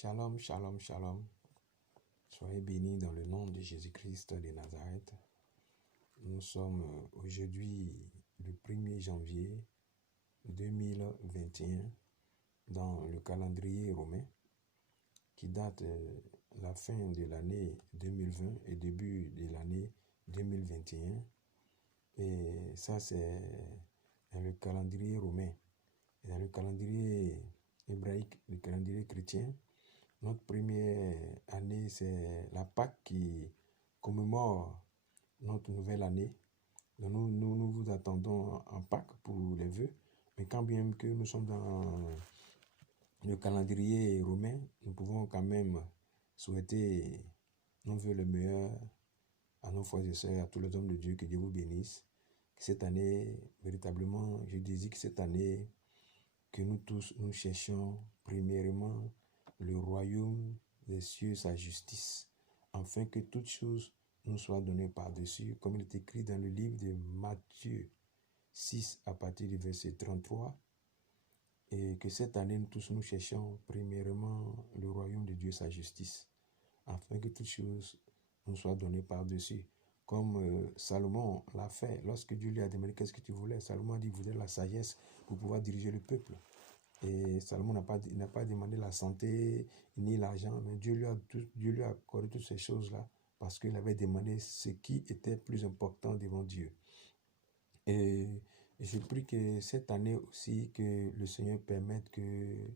Shalom, shalom, shalom. Soyez bénis dans le nom de Jésus-Christ de Nazareth. Nous sommes aujourd'hui le 1er janvier 2021 dans le calendrier romain qui date la fin de l'année 2020 et début de l'année 2021. Et ça, c'est le calendrier romain. Et dans le calendrier hébraïque, le calendrier chrétien, notre première année, c'est la Pâque qui commémore notre nouvelle année. Donc nous vous attendons en Pâques pour les vœux. Mais quand bien que nous sommes dans le calendrier romain, nous pouvons quand même souhaiter nos vœux le meilleur à nos frères et sœurs, à tous les hommes de Dieu, que Dieu vous bénisse. Que cette année, véritablement, je désire que cette année, que nous tous, nous cherchions premièrement le royaume des cieux, sa justice, afin que toutes choses nous soient données par-dessus, comme il est écrit dans le livre de Matthieu 6 à partir du verset 33, et que cette année, nous tous, nous cherchions premièrement le royaume de Dieu, sa justice, afin que toutes choses nous soient données par-dessus. Comme Salomon l'a fait, lorsque Dieu lui a demandé qu'est-ce que tu voulais, Salomon a dit, il voulait la sagesse pour pouvoir diriger le peuple. Et Salomon n'a pas demandé la santé ni l'argent, mais Dieu lui a accordé toutes ces choses-là parce qu'il avait demandé ce qui était plus important devant Dieu. Et je prie que cette année aussi, que le Seigneur permette que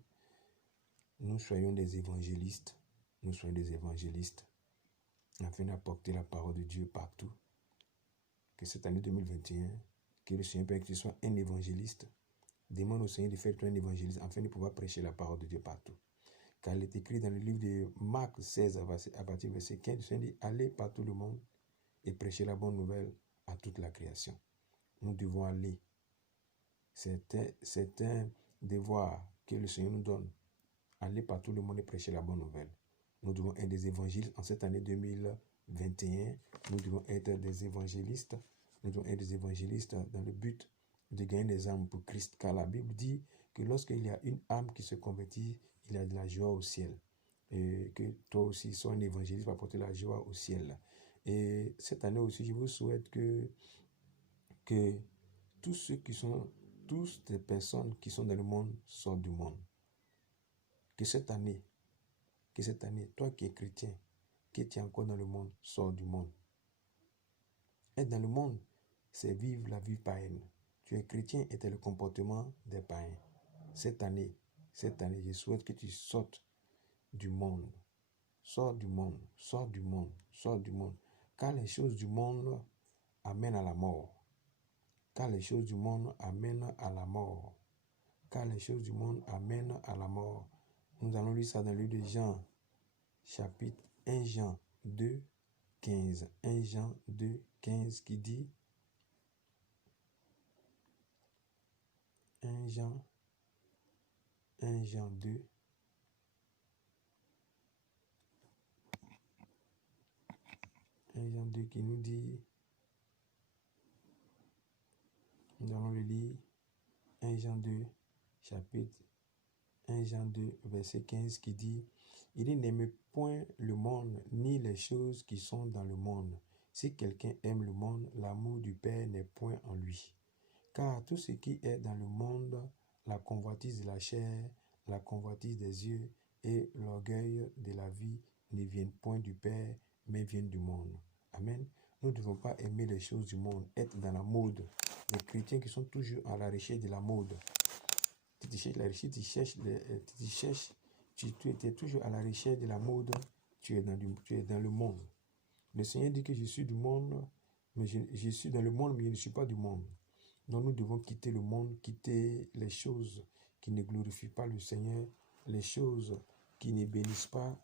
nous soyons des évangélistes, afin d'apporter la parole de Dieu partout. Que cette année 2021, que le Seigneur permette que tu sois un évangéliste. Demande au Seigneur de faire toi un évangéliste afin de pouvoir prêcher la parole de Dieu partout. Car il est écrit dans le livre de Marc 16 à partir du verset 15, le Seigneur dit, allez par tout le monde et prêchez la bonne nouvelle à toute la création. Nous devons aller. C'est un devoir que le Seigneur nous donne. Aller par tout le monde et prêcher la bonne nouvelle. Nous devons être des évangélistes en cette année 2021. Nous devons être des évangélistes. Nous devons être des évangélistes dans le but de gagner des âmes pour Christ. Car la Bible dit que lorsqu'il y a une âme qui se convertit, il y a de la joie au ciel. Et que toi aussi, sois un évangéliste pour apporter la joie au ciel. Et cette année aussi, je vous souhaite que tous les personnes qui sont dans le monde sortent du monde. Que cette année, toi qui es chrétien, qui es encore dans le monde, sors du monde. Être dans le monde, c'est vivre la vie païenne. Tu es chrétien et tu as le comportement des païens. Cette année, je souhaite que tu sortes du monde. Sors du monde. Car les choses du monde amènent à la mort. Nous allons lire ça dans le livre de Jean, chapitre 1 Jean 2, 15. 1 Jean 2, 15 qui dit 1 Jean 2, qui nous dit, nous allons le lire, 1 Jean 2, chapitre 1 Jean 2, verset 15 qui dit, il n'aime point le monde, ni les choses qui sont dans le monde. Si quelqu'un aime le monde, l'amour du Père n'est point en lui. Car tout ce qui est dans le monde, la convoitise de la chair, la convoitise des yeux et l'orgueil de la vie ne viennent point du Père, mais viennent du monde. Amen. Nous ne devons pas aimer les choses du monde, être dans la mode. Les chrétiens qui sont toujours à la recherche de la mode. Tu étais toujours à la recherche de la mode, tu es dans le monde. Le Seigneur dit que je suis du monde, mais je suis dans le monde, mais je ne suis pas du monde. Donc nous devons quitter le monde, quitter les choses qui ne glorifient pas le Seigneur, les choses qui ne bénissent pas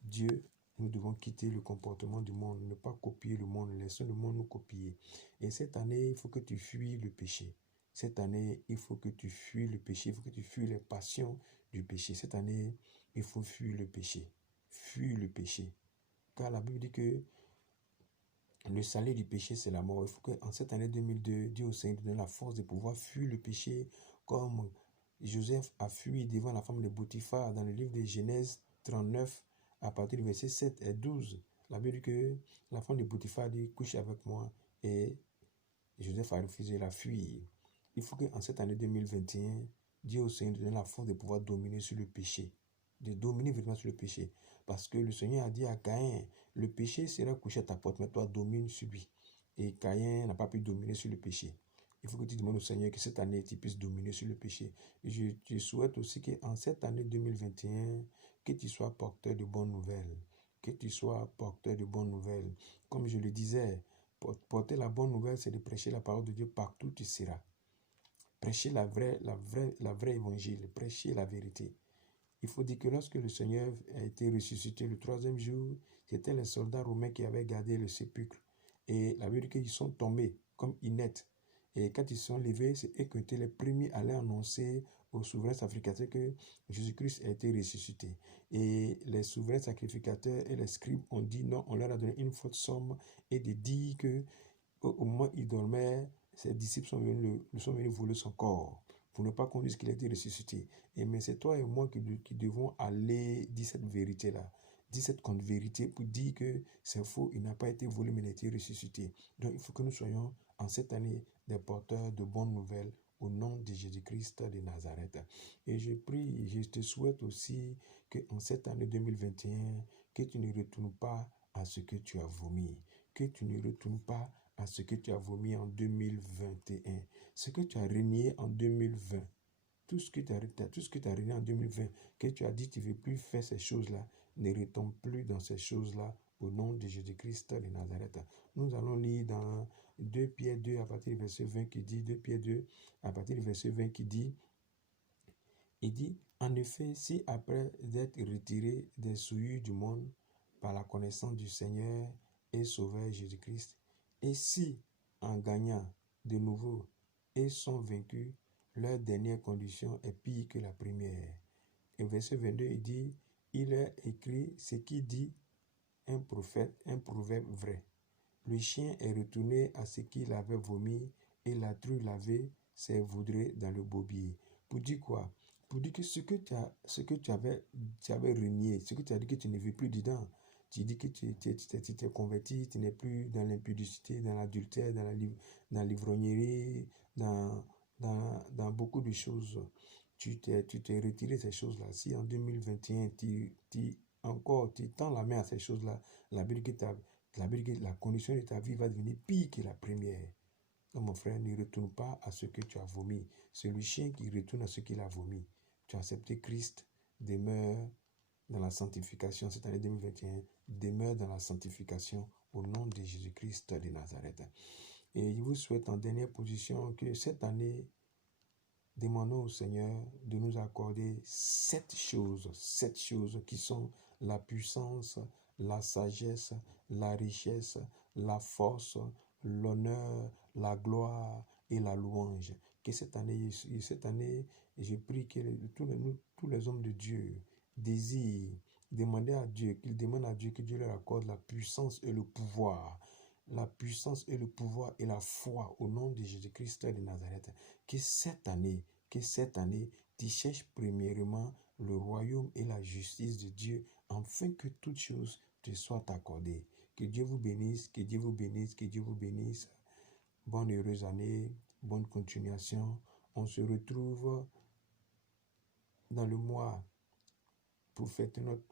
Dieu. Nous devons quitter le comportement du monde, ne pas copier le monde, laissons le monde nous copier. Et cette année, il faut que tu fuis le péché. Cette année, il faut que tu fuis le péché, il faut que tu fuis les passions du péché. Cette année, il faut fuir le péché. Fuis le péché. Car la Bible dit que le salaire du péché, c'est la mort. Il faut qu'en cette année 2002, Dieu au Seigneur donne la force de pouvoir fuir le péché comme Joseph a fui devant la femme de Potiphar dans le livre de Genèse 39, à partir du verset 7 et 12. La Bible dit que la femme de Potiphar dit, couche avec moi, et Joseph a refusé la fuir. Il faut qu'en cette année 2021, Dieu au Seigneur donne la force de pouvoir dominer sur le péché, de dominer vraiment sur le péché. Parce que le Seigneur a dit à Caïn, le péché sera couché à ta porte, mais toi domine sur lui. Et Caïn n'a pas pu dominer sur le péché. Il faut que tu demandes au Seigneur que cette année, tu puisses dominer sur le péché. Et je souhaite aussi qu'en cette année 2021, que tu sois porteur de bonnes nouvelles. Que tu sois porteur de bonnes nouvelles. Comme je le disais, porter la bonne nouvelle, c'est de prêcher la parole de Dieu partout où tu seras. Prêcher la vraie évangile, prêcher la vérité. Il faut dire que lorsque le Seigneur a été ressuscité le 3e jour, c'était les soldats romains qui avaient gardé le sépulcre. Et la Bible dit qu'ils sont tombés comme ineptes. Et quand ils sont levés, c'est eux qui ont été les premiers à aller annoncer aux souverains sacrificateurs que Jésus-Christ a été ressuscité. Et les souverains sacrificateurs et les scribes ont dit non, on leur a donné une faute somme et de dire que au moment où il dormait, ses disciples sont venus voler son corps pour ne pas qu'on dise qu'il a été ressuscité. Mais c'est toi et moi qui devons aller dire cette vérité-là, dire cette contre-vérité pour dire que c'est faux, il n'a pas été volé, mais il a été ressuscité. Donc il faut que nous soyons en cette année des porteurs de bonnes nouvelles au nom de Jésus-Christ de Nazareth. Et je prie, je te souhaite aussi qu'en cette année 2021, que tu ne retournes pas à ce que tu as vomi, que tu ne retournes pas à ce que tu as vomi en 2021, ce que tu as renié en 2020, tout ce que tu as renié en 2020, que tu as dit tu ne veux plus faire ces choses-là, ne retombe plus dans ces choses-là au nom de Jésus-Christ de Nazareth. Nous allons lire dans 2 Pierre 2 à partir du verset 20 qui dit, 2 Pierre 2 à partir du verset 20 qui dit, il dit, en effet, si après d'être retiré des souillures du monde par la connaissance du Seigneur et Sauveur Jésus-Christ, et si, en gagnant de nouveau, ils sont vaincus, leur dernière condition est pire que la première. Et verset 22, il dit, il est écrit ce qui dit un prophète, un proverbe vrai. Le chien est retourné à ce qu'il avait vomi et la true lavée s'est vautrée dans le bobier. Pour dire quoi? Pour dire que ce que tu avais renié, ce que tu as dit que tu ne veux plus dedans, tu dis que tu t'es converti, tu n'es plus dans l'impudicité, dans l'adultère, dans l'ivrognerie, dans beaucoup de choses. Tu t'es retiré ces choses-là. Si en 2021, tu tends la main à ces choses-là, la Bible dit que la condition de ta vie va devenir pire que la première. Donc mon frère, ne retourne pas à ce que tu as vomi. C'est le chien qui retourne à ce qu'il a vomi. Tu as accepté Christ, demeure dans la sanctification cette année 2021, demeure dans la sanctification au nom de Jésus-Christ de Nazareth. Et je vous souhaite en dernière position que cette année, demandons au Seigneur de nous accorder 7 choses qui sont la puissance, la sagesse, la richesse, la force, l'honneur, la gloire et la louange. Que cette année, je prie que tous les hommes de Dieu désirent demander à Dieu, qu'ils demandent à Dieu que Dieu leur accorde la puissance et le pouvoir. La puissance et le pouvoir et la foi au nom de Jésus-Christ de Nazareth. Que cette année, tu cherches premièrement le royaume et la justice de Dieu, afin que toutes choses te soient accordées. Que Dieu vous bénisse, que Dieu vous bénisse, que Dieu vous bénisse. Bonne heureuse année, bonne continuation. On se retrouve dans le mois pour fêter notre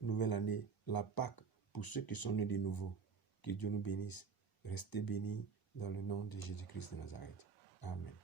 nouvelle année, la Pâque, pour ceux qui sont nés de nouveau. Que Dieu nous bénisse. Restez bénis dans le nom de Jésus-Christ de Nazareth. Amen.